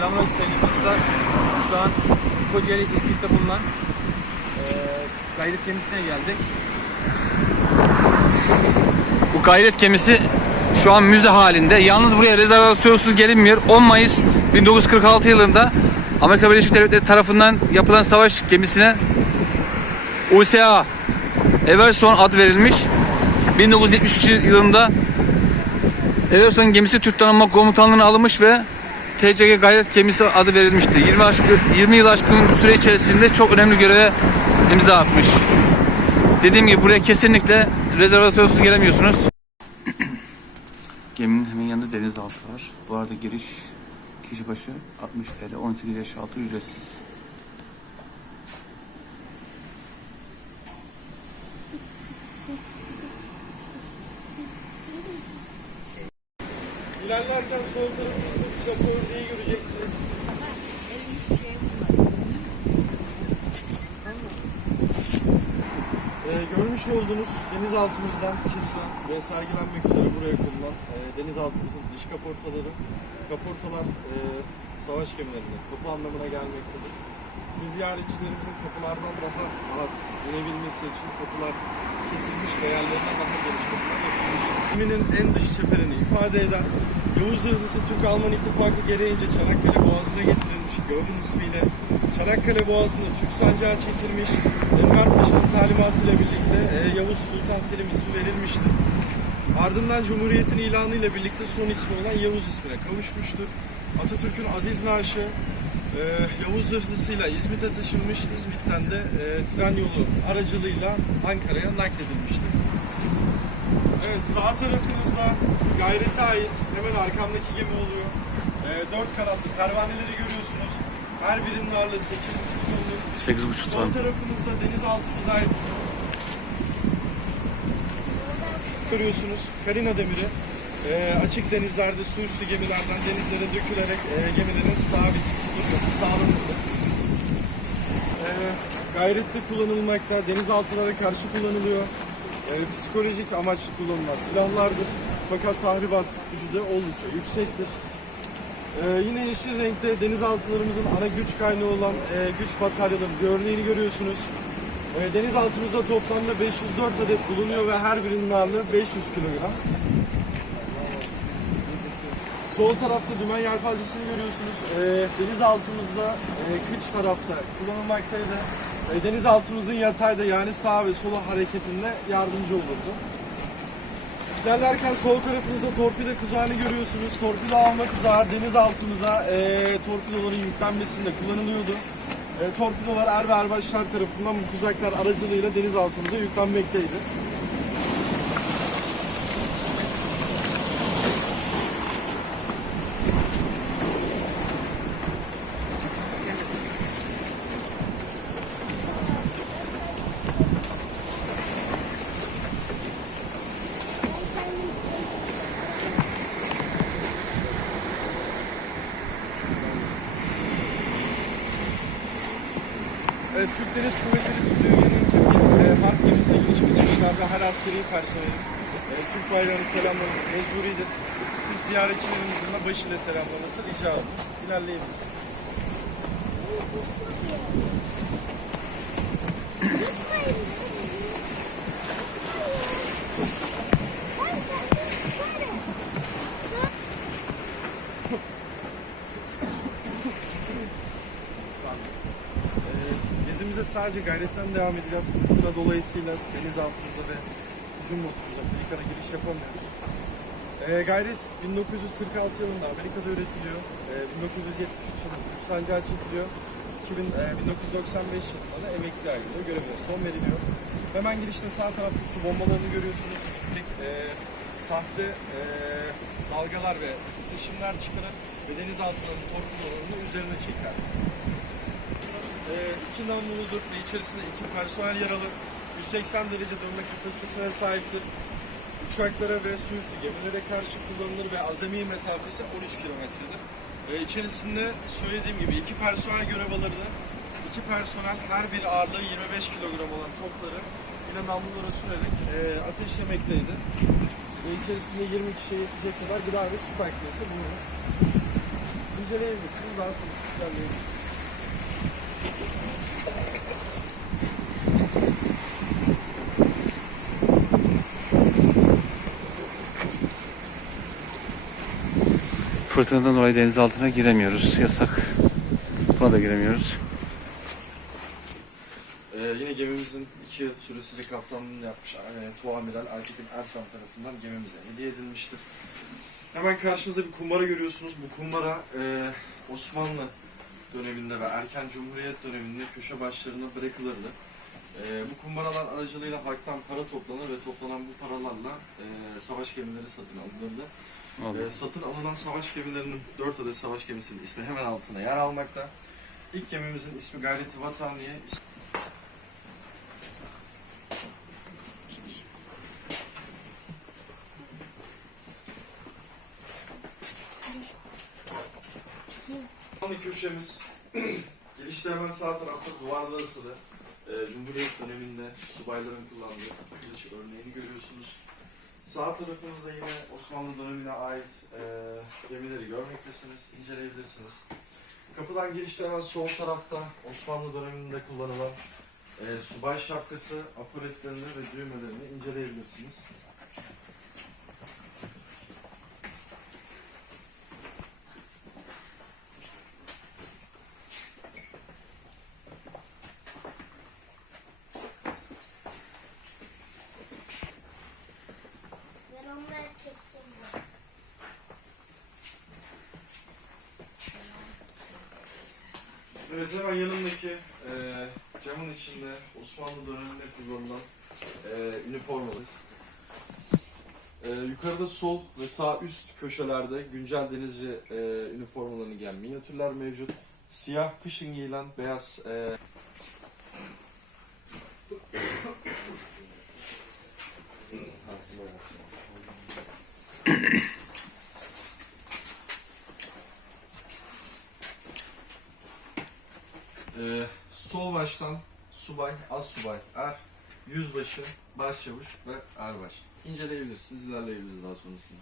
Selamünaleyküm sevgili dostlar. Şu an Kocaeli İzmit'te bulunan eee gayret gemisine geldik. Bu gayret gemisi şu an müze halinde. Yalnız buraya rezervasyonsuz gelinmiyor. 10 Mayıs 1946 yılında Amerika Birleşik Devletleri tarafından yapılan savaş gemisine USA Everson ad verilmiş. 1973 yılında Everson gemisi Türk Donanma Komutanlığı'na alınmış ve TCG Gayret Gemisi adı verilmişti. 20, aşkı, 20 yıl aşkın süre içerisinde çok önemli göreve imza atmış. Dediğim gibi buraya kesinlikle rezervasyonsuz gelemiyorsunuz. Geminin hemen yanında denizaltı var. Bu arada giriş kişi başı 60 TL, 18 yaş altı ücretsiz. İlerlerken sol tarafınızda ördeği göreceksiniz. Ee, görmüş olduğunuz denizaltımızdan kesilen ve sergilenmek üzere buraya konulan e, denizaltımızın dış kaportaları, kaportalar e, savaş gemilerinde kapı anlamına gelmektedir. Siz ziyaretçilerimizin kapılardan daha rahat inebilmesi için kapılar kesilmiş ve yerlerine daha geniş kapılar yapılmış. Geminin en dış çeperini ifade eden Yavuz Yıldızı Türk-Alman İttifakı gereğince Çanakkale Boğazı'na getirilmiş Gördün ismiyle Çanakkale Boğazı'nda Türk sancağı çekilmiş Enver Paşa'nın talimatıyla birlikte e, Yavuz Sultan Selim ismi verilmiştir. Ardından Cumhuriyet'in ilanı ile birlikte son ismi olan Yavuz ismine kavuşmuştur. Atatürk'ün aziz naaşı e, Yavuz zırhlısıyla İzmit'e taşınmış, İzmit'ten de e, tren yolu aracılığıyla Ankara'ya nakledilmiştir. Evet, sağ tarafınızda gayrete ait hemen arkamdaki gemi oluyor. E, dört kanatlı pervaneleri görüyorsunuz. Her birinin ağırlığı 8,5 tonluk. 8,5 Sol ton. tarafınızda denizaltımıza ait görüyorsunuz. Karina demiri. Ee, açık denizlerde su üstü gemilerden denizlere dökülerek e, gemilerin sabit durması sağlanıldı. Ee, gayrette kullanılmakta, denizaltılara karşı kullanılıyor. Ee, psikolojik amaçlı kullanılan silahlardır. Fakat tahribat gücü de oldukça yüksektir. Ee, yine yeşil renkte denizaltılarımızın ana güç kaynağı olan e, güç bataryaların bir örneğini görüyorsunuz. E, denizaltımızda toplamda 504 adet bulunuyor ve her birinin ağırlığı 500 kilogram. Sol tarafta dümen yelpazesini görüyorsunuz. E, denizaltımızda e, kıç tarafta kullanılmaktaydı. E, denizaltımızın yatayda yani sağ ve sola hareketinde yardımcı olurdu. İlerlerken sol tarafınızda torpido kızağını görüyorsunuz. Torpido alma kızağı denizaltımıza e, torpidoların yüklenmesinde kullanılıyordu. E, torpidolar er ve erbaşlar tarafından bu kızaklar aracılığıyla denizaltımıza yüklenmekteydi. Evet, Türk Deniz Kuvvetleri Tüzüğü gereğince bir e, harp gemisine giriş ve her askeri personelin e, Türk bayrağını selamlaması mecburidir. Siz ziyaretçilerimizin de başıyla selamlaması rica olunur. İlerleyebiliriz. Ee, gezimize sadece gayretten devam edeceğiz. Fırtına dolayısıyla denizaltımıza ve hücum botumuza Amerika'da giriş yapamıyoruz. Ee, gayret 1946 yılında Amerika'da üretiliyor. Ee, 1973 yılında Türk sancağı çekiliyor. 2000, e, 1995 yılında da emekli ayrılıyor. Görevine son veriliyor. Hemen girişte sağ tarafta su bombalarını görüyorsunuz. E, sahte e, dalgalar ve titreşimler çıkarır ve denizaltılarının torpidolarını üzerine çeker. Biliyorsunuz, e, iki namluludur ve içerisinde iki personel yer alır. 180 derece dönme kapasitesine sahiptir. Uçaklara ve su üstü gemilere karşı kullanılır ve azami mesafesi 13 kilometredir. E, içerisinde söylediğim gibi iki personel görev alırdı. İki personel her bir ağırlığı 25 kilogram olan topları yine namlulara sürerek e, ateşlemekteydi. Ve içerisinde 20 kişiye yetecek kadar gıda ve su takviyesi bulunur. inceleyebilirsiniz. Daha sonra ilerleyebilirsiniz. Fırtınadan dolayı deniz altına giremiyoruz. Yasak. Buna da giremiyoruz. Ee, yine gemimizin iki yıl süresiyle kaptanlığını yapmış e, Tuamiral Aytekin Ersan tarafından gemimize hediye edilmiştir. Hemen karşınızda bir kumbara görüyorsunuz. Bu kumbara e, Osmanlı döneminde ve erken Cumhuriyet döneminde köşe başlarına bırakılırdı. E, bu kumbaralar aracılığıyla halktan para toplanır ve toplanan bu paralarla e, savaş gemileri satın alınırdı. E, satın alınan savaş gemilerinin 4 adet savaş gemisinin ismi hemen altında yer almakta. İlk gemimizin ismi Gayreti Vataniye, Ana köşemiz girişte hemen sağ tarafta duvarda asılı. Ee, Cumhuriyet döneminde subayların kullandığı kılıç örneğini görüyorsunuz. Sağ tarafımızda yine Osmanlı dönemine ait e, gemileri görmektesiniz, inceleyebilirsiniz. Kapıdan girişte hemen sol tarafta Osmanlı döneminde kullanılan e, subay şapkası, apoletlerini ve düğmelerini inceleyebilirsiniz. Ben onları çektim. ben. Evet hemen yanımdaki e, camın içinde Osmanlı döneminde kullanılan e, üniformalıyız. E, yukarıda sol ve sağ üst köşelerde güncel denizci e, üniformalarını giyen minyatürler mevcut. Siyah kışın giyilen beyaz e, e, sol baştan subay, az subay, er, yüzbaşı, başçavuş ve erbaş. İnceleyebilirsiniz, ilerleyebiliriz daha sonrasında.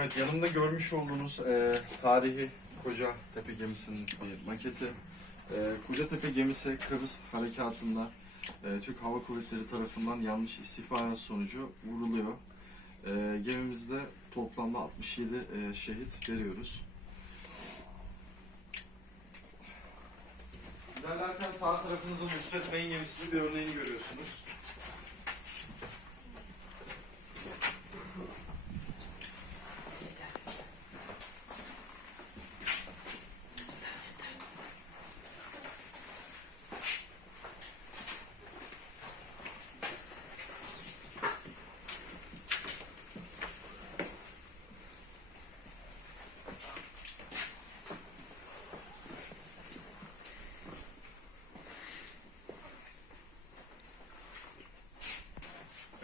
Evet yanımda görmüş olduğunuz e, tarihi Koca Tepe gemisinin bir maketi. E, Koca Tepe gemisi Kıbrıs harekatında e, Türk Hava Kuvvetleri tarafından yanlış istihbarat sonucu vuruluyor. E, gemimizde toplamda 67 e, şehit veriyoruz. İlerlerken sağ tarafınızda Nusret Bey'in gemisinin bir örneğini görüyorsunuz.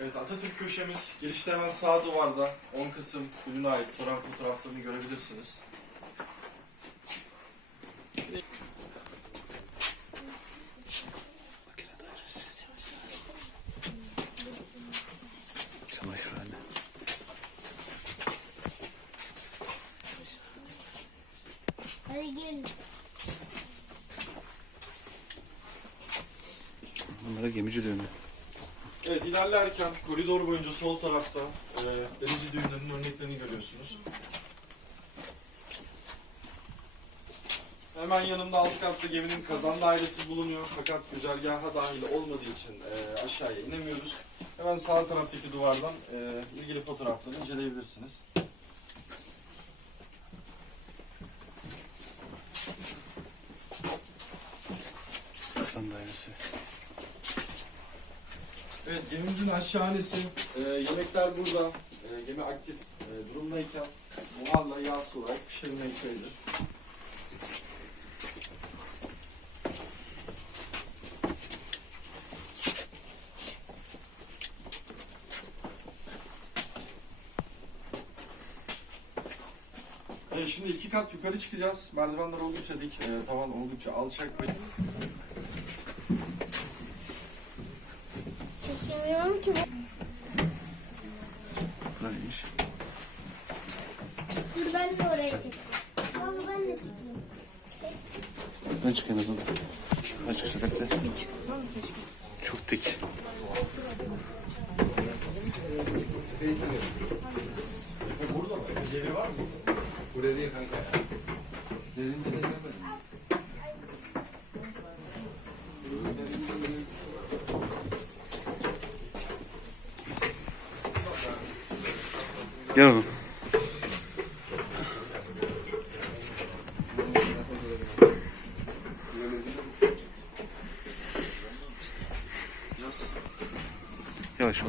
Evet Atatürk köşemiz girişte hemen sağ duvarda 10 Kasım gününe ait tören fotoğraflarını görebilirsiniz. Sol tarafta e, denizci düğümlerinin örneklerini görüyorsunuz. Hemen yanımda alt katta geminin kazan dairesi bulunuyor fakat güzergaha dahil olmadığı için e, aşağıya inemiyoruz. Hemen sağ taraftaki duvardan e, ilgili fotoğrafları inceleyebilirsiniz. Kaptan dairesi. Evet gemimizin aşağıhanesi. Ee, yemekler burada. Ee, gemi aktif e, durumdayken buharla yağsı olarak pişirilmekteydi. Evet, şimdi iki kat yukarı çıkacağız. Merdivenler oldukça dik, e, tavan oldukça alçak ve Çekemiyorum ki. Buraymış. Dur ben de oraya çekeyim. Baba ben de çekeyim. Şey, Ben çıkayım o zaman. Ben çıkışa bekle. Çok dik. burada mı? Gemi var mı? Buraya değil kanka ya. Derinde de demedim. Gel oğlum. Yavaş ol.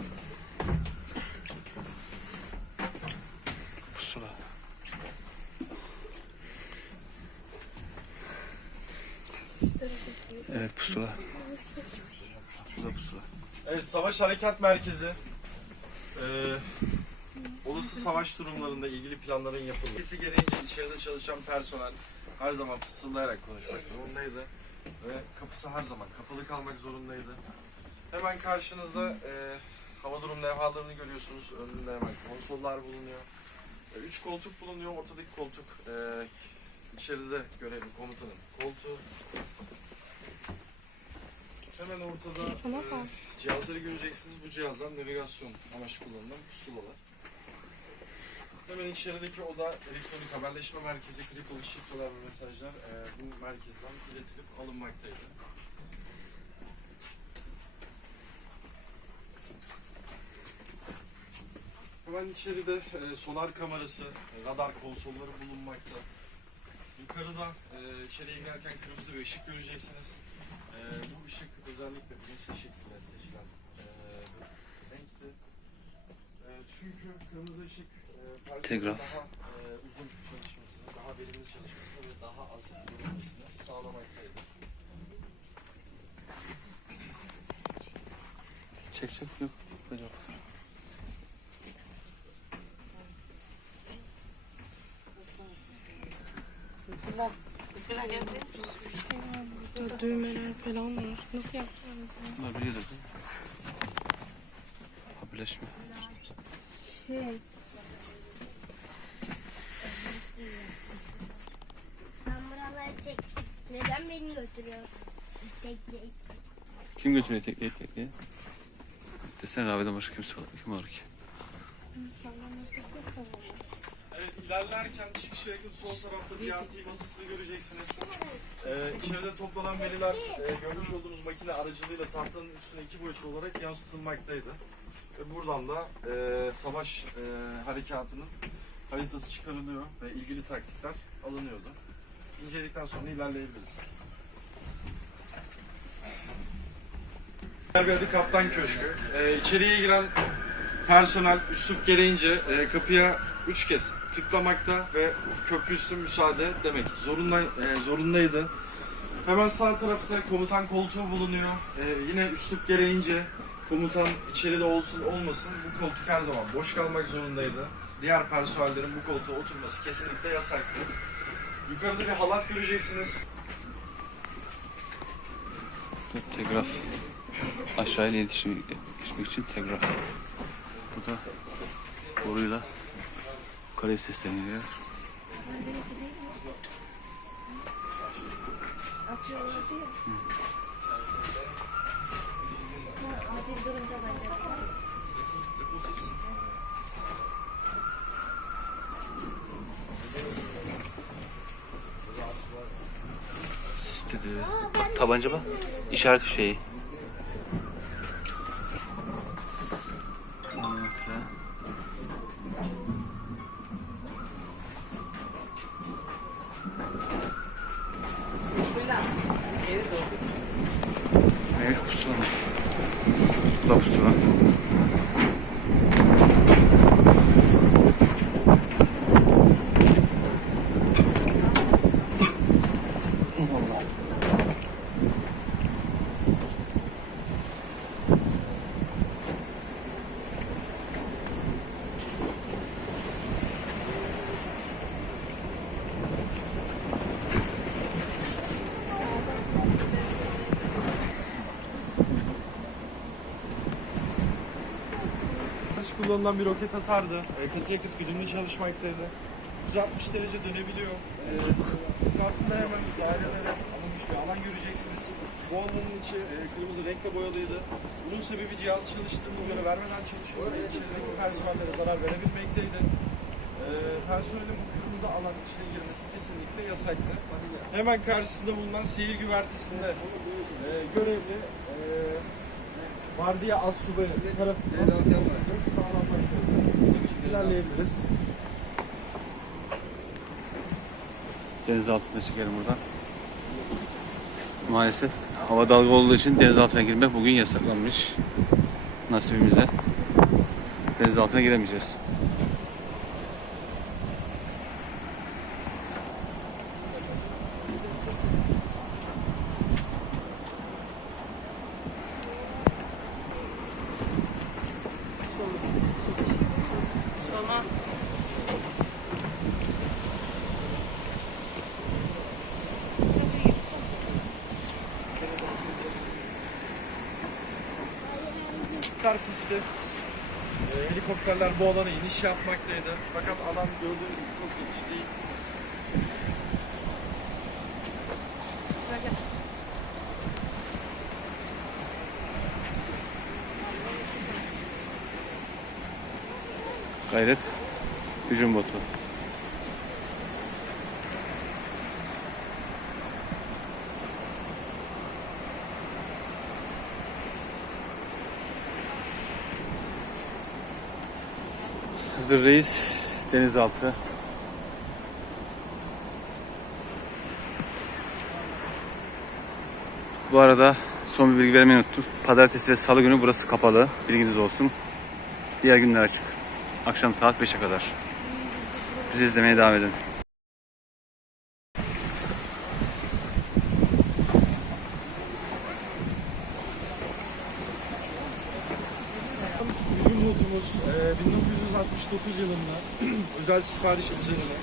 Pusula. Evet pusula. Pusula pusula. Evet, Savaş Harekat Merkezi. Olası savaş durumlarında ilgili planların yapılması gereğince içeride çalışan personel her zaman fısıldayarak konuşmak zorundaydı. Ve kapısı her zaman kapalı kalmak zorundaydı. Hemen karşınızda e, hava durum levhalarını görüyorsunuz. Önünde hemen konsollar bulunuyor. E, üç koltuk bulunuyor. Ortadaki koltuk e, içeride görevli komutanın koltuğu. Hemen ortada e, cihazları göreceksiniz. Bu cihazlar navigasyon amaçlı kullanılan pusulalar. Hemen içerideki oda elektronik haberleşme merkezi, kriptolu şifreler ve mesajlar e, bu merkezden iletilip alınmaktaydı. Hemen içeride e, sonar kamerası, e, radar konsolları bulunmakta. Yukarıda e, içeriye girerken kırmızı bir ışık göreceksiniz. Ee, bu ışık özellikle bilinçli şekilde seçilen e, renkti. E, çünkü kırmızı ışık e, Telgraf. e, uzun çalışmasını, daha verimli çalışmasını ve daha az yorulmasını sağlamaktaydı. Çek çek yok. Burada düğmeler falan var. Nasıl yaptılar? Bunlar biliyoruz. Haberleşme. Şey, ben Neden beni götürüyor? Tek tek. Kim götürüyor tekneye tekneye? Desene Rabi'den başka kimse var. Kim var ki? Evet ilerlerken çıkışa yakın sol tarafta DRT masasını göreceksiniz. Ee, içeride toplanan veriler e, görmüş olduğunuz makine aracılığıyla tahtanın üstüne iki boyutlu olarak yansıtılmaktaydı. Ve buradan da e, savaş e, harekatının haritası çıkarılıyor ve ilgili taktikler alınıyordu. İnceledikten sonra ilerleyebiliriz. Adı Kaptan Köşkü. Ee, içeriye giren personel üslup gereğince e, kapıya üç kez tıklamakta ve köprü üstü müsaade demek zorunda e, zorundaydı. Hemen sağ tarafta komutan koltuğu bulunuyor. E, yine üslup gereğince komutan içeride olsun olmasın bu koltuk her zaman boş kalmak zorundaydı. Diğer personellerin bu koltuğa oturması kesinlikle yasaktı. Yukarıda bir halat göreceksiniz. Telgraf. Aşağıya iletişim geçmek için telgraf. Bu da boruyla yukarıya sesleniyor. Acil durum tabancası. Sistedi. Bak tabanca bak. İşaret şeyi. Kronometre. Neymiş pusula mı? Bu da pusula. Hiç kullanılan bir roket atardı. E, katı yakıt güdümlü çalışmaktaydı. 160 derece dönebiliyor. E, etrafında hemen dairelere alınmış bir alan göreceksiniz. Bu alanın içi e, kırmızı renkle boyalıydı. Bunun sebebi cihaz çalıştığını göre vermeden çalışıyor ve içerideki personellere zarar verebilmekteydi. E, personelin bu kırmızı alan içine girmesi kesinlikle yasaktı. Hemen karşısında bulunan seyir güvertesinde e, görevli e, Vardiya az subayı tarafından ilerleyebiliriz. Deniz altında çekelim buradan. Maalesef hava dalga olduğu için deniz altına girmek bugün yasaklanmış. Nasibimize. Deniz altına giremeyeceğiz. Kar pisti. Ee, helikopterler bu alana iniş yapmaktaydı. Fakat alan gördüğünüz gibi çok geniş değil. Gayret. Hücum botu. Hızır Reis denizaltı. Bu arada son bir bilgi vermeyi unuttum. Pazartesi ve salı günü burası kapalı. Bilginiz olsun. Diğer günler açık. Akşam saat 5'e kadar. Bizi izlemeye devam edin. Hücum notumuz e, 1969 yılında özel sipariş üzerine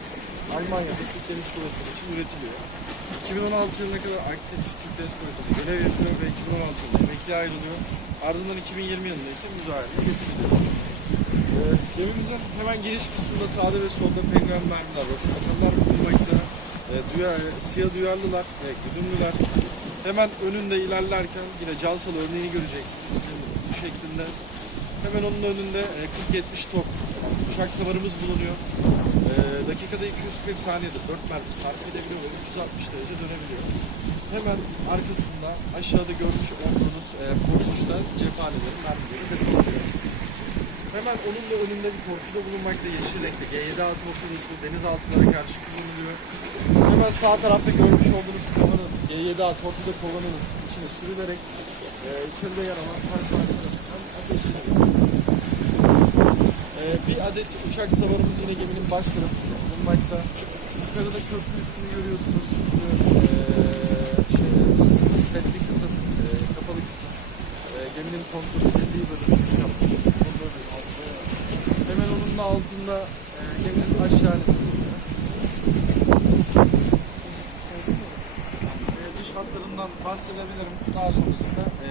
Almanya'da Türk Deniz Kuvvetleri için üretiliyor. 2016 yılına kadar aktif Türk Deniz Kuvvetleri görev yapıyor ve 2016 yılında emekliye ayrılıyor. Ardından 2020 yılında ise müzahaleye getiriliyor. E, gemimizin hemen giriş kısmında sağda ve solda penguen mermiler, roket atarlar bulunmakta. E, duya, siyah duyarlılar ve güdümlüler. Hemen önünde ilerlerken yine cansal örneğini göreceksiniz. Kutu şeklinde Hemen onun önünde e, 40-70 top uçak savarımız bulunuyor. E, dakikada 240 saniyede 4 mermi sarf edebiliyor ve 360 derece dönebiliyor. Hemen arkasında aşağıda görmüş olduğunuz e, portuşta cephaneleri, mermileri de bulunuyor. Hemen onun da önünde bir torpido bulunmakta yeşil renkli G7A torpidosu deniz altına karşı kullanılıyor. Hemen sağ tarafta görmüş olduğunuz kovanın G7A torpido kovanının içine sürülerek e, içeride yer alan tarafından ateşleniyor. Ee, bir adet uçak savarımız yine geminin baş tarafında bulunmakta. Yukarıda köprü üstünü görüyorsunuz. Ee, şey, setli kısım, e, kapalı kısım. Ee, geminin kontrol edildiği bölüm. Hemen onun da altında e, geminin aşağısı bulunuyor. Ee, dış hatlarından bahsedebilirim. Daha sonrasında e,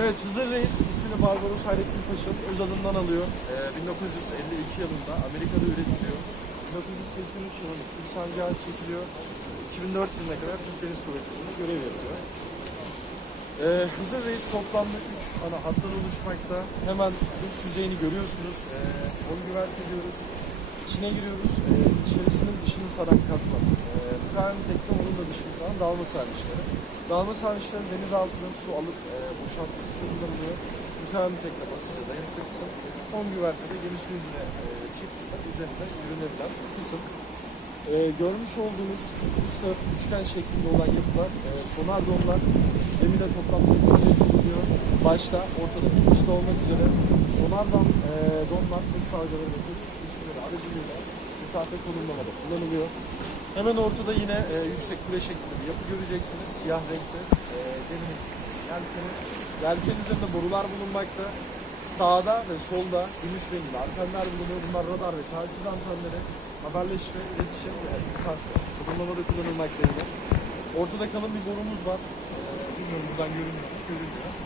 Evet Hızır Reis ismini Barbaros Hayrettin Paşa'nın öz adından alıyor. Ee, 1952 yılında Amerika'da üretiliyor. 1983 yılında Türk sancağı çekiliyor. 2004 yılına kadar Türk Deniz Kuvvetleri'nde görev yapıyor. Ee, Hızır Reis toplamda 3 ana hattan oluşmakta. Hemen üst yüzeyini görüyorsunuz. Ee, onu güverte diyoruz. İçine giriyoruz. Ee, içerisinin dışını saran katman. Prime tekne onun da dışını saran dalma sarnıçları. Dalma sarnıçları deniz altının su alıp e, boşaltması kullanılıyor. Mükavemet tekne basınca dayanıklı kısım. Fon güvertede gemi su yüzüne e, çıktığında üzerinde yürünebilen kısım. e, görmüş olduğunuz üst tarafı üçgen şeklinde olan yapılar e, sonar donlar gemide toplamda bulunuyor. Başta, ortada, üstte olmak üzere sonardan e, donlar ses dalgaları ve ses ilişkileri aracılığıyla mesafe konumlamada kullanılıyor. Hemen ortada yine e, yüksek kule şeklinde bir yapı göreceksiniz. Siyah renkte. E, geminin yelkeni. Yelken üzerinde borular bulunmakta. Sağda ve solda gümüş rengli antenler bulunuyor. Bunlar radar ve taciz antenleri. Haberleşme, iletişim ve iktisat konumlamada kullanılmakta yine. Ortada kalın bir borumuz var. E, bilmiyorum buradan görünüyor. mu? Görünüyor.